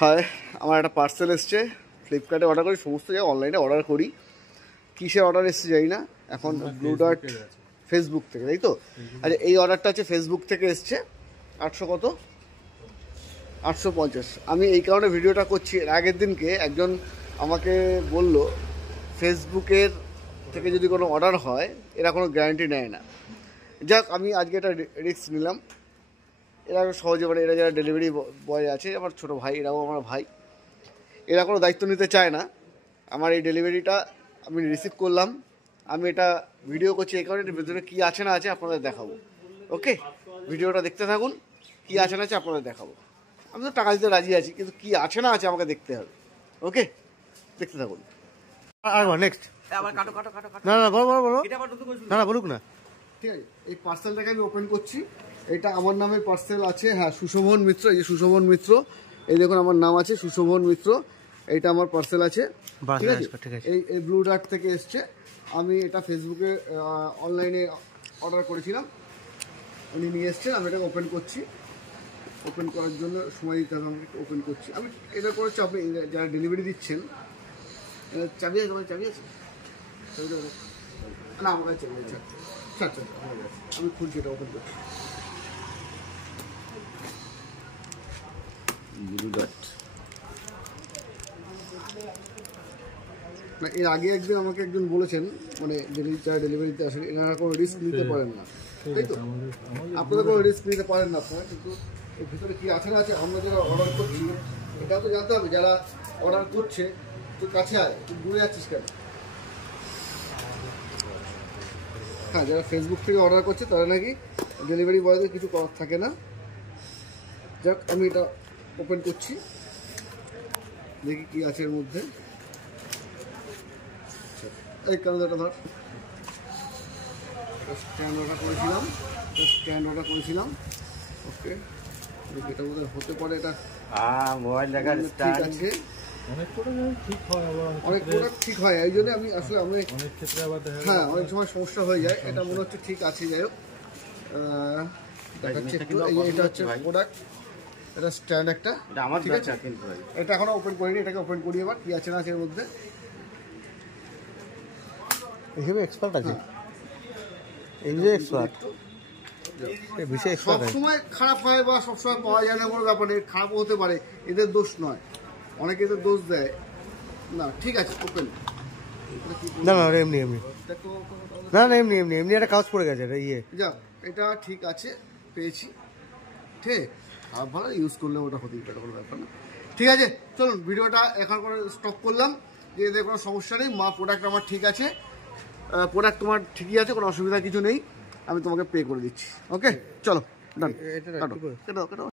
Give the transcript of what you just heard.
High, আমার একটা parcel এসছে। ফ্লিপকার্টে অর্ডার করি, সমস্ত জায়গায় অনলাইনে অর্ডার করি। কিসের অর্ডার এসছে জানি না। এখন ব্লু ডট ফেসবুক থেকে, তাই তো? আচ্ছা, এই অর্ডারটা হচ্ছে ফেসবুক থেকে এসছে। 800 কত? 850। আমি এই কারণে ভিডিওটা করছি। এর আগের দিনকে একজন আমাকে বলল ফেসবুকের থেকে যদি কোনো অর্ডার হয় এরা কোনো গ্যারান্টি নেয় না। যাক, আমি আজকে একটা রিস্ক নিলাম। এরা সহজে, মানে এরা যারা ডেলিভারি বয় আছে, আমার ছোটো ভাই, এরাও আমার ভাই, এরা কোনো দায়িত্ব নিতে চায় না। আমার এই ডেলিভারিটা আমি রিসিভ করলাম। আমি এটা ভিডিও করছি এই কারণে, ভিতরে কী আছে না আছে আপনাদের দেখাবো। ওকে, ভিডিওটা দেখতে থাকুন। কী আছে না আছে আপনাদের দেখাবো। আমি তো টাকা দিতে রাজি আছি, কিন্তু কী আছে না আছে আমাকে দেখতে হবে। ওকে, দেখতে থাকুন। নেক্সট না না বলো বলো বলো না না বলুক না। ঠিক আছে, এই পার্সেলটাকে আমি ওপেন করছি। এটা আমার নামে পার্সেল আছে। হ্যাঁ, সুশোভন মিত্র। এই যে সুশোভন মিত্র, এই দেখুন আমার নাম আছে সুশোভন মিত্র। এইটা আমার পার্সেল আছে। ঠিক আছে, এই ব্লু ডার্ট থেকে এসছে। আমি এটা ফেসবুকে অনলাইনে অর্ডার করেছিলাম, উনি নিয়ে এসছেন। আমি এটাকে ওপেন করছি। ওপেন করার জন্য সময় দিতে হবে আমাকে। ওপেন করছি আমি। এটা করেছি আপনি যারা ডেলিভারি দিচ্ছেন। চাবি আছে? তোমার চাবি আছে? না, আমার কাছে চাবি আছে। আচ্ছা, আমি খুলছি, এটা ওপেন করছি। ব্লু ডার্ট না, এর আগে একদিন আমাকে একজন বলেছেন, মানে যারা ডেলিভারিতে আসেন এনারা কোনো রিস্ক নিতে পারেন না, তাই তো? আপনারা কোনো রিস্ক নিতে পারেন না আপনারা, কিন্তু এর ভিতরে কী আছে না আছে আমরা যারা অর্ডার করছি এটা তো জানতে হবে। যারা অর্ডার করছে, তুই কাছে আয়, তুই দূরে যাচ্ছিস কেন? হ্যাঁ, যারা ফেসবুক থেকে অর্ডার করছে তারা নাকি ডেলিভারি বয়দের কিছু করার থাকে না। যাক, আমি এটা ওপেন করছি, দেখি কী আছে এর মধ্যে। এই ক্যামেরাটা ধর। স্ট্যান্ড অর্ডার করেছিলাম। ওকে, এটা বোধহয় হতে পারে। এটা মোবাইল দেখার ঠিক আছে। অনেক প্রোডাক্ট ঠিক হয়, এই জন্য আমি আসলে হ্যাঁ, অনেক সময় সমস্যা হয়ে যায়। এটা মনে হচ্ছে ঠিক আছে। যাই হোক, দেখাচ্ছে একটু। এটা হচ্ছে প্রোডাক্ট, এটা স্ট্যান্ড একটা। ঠিক আছে, এটা এখনো ওপেন করিনি। এটাকে ওপেন করি এবার, কি আছে না আছে এর মধ্যে। হিসেবে এক্সপার্ট আছে, এই যে এক্সপার্ট। সবসময় খারাপ হয় বা সবসময় পাওয়া যায় না কোনো ব্যাপারে, খারাপও হতে পারে, এদের দোষ নয়। অনেকে এদের দোষ দেয় না। ঠিক আছে, ওপেন। না না এমনি এমনি না না এমনি এমনি এমনি একটা কাজ পড়ে গেছে। এটা যাক, এটা ঠিক আছে, পেয়েছি। ঠিক, খারাপ ভালো ইউজ করলে ওটা হতেই পারে, কোনো ব্যাপার না। ঠিক আছে, চলুন ভিডিওটা এখন করে স্টপ করলাম। যে এদের কোনো সমস্যা নেই। প্রোডাক্ট আমার ঠিক আছে, প্রোডাক্ট তোমার ঠিকই আছে, কোনো অসুবিধা কিছু নেই। আমি তোমাকে পে করে দিচ্ছি। ওকে, চলো ডান।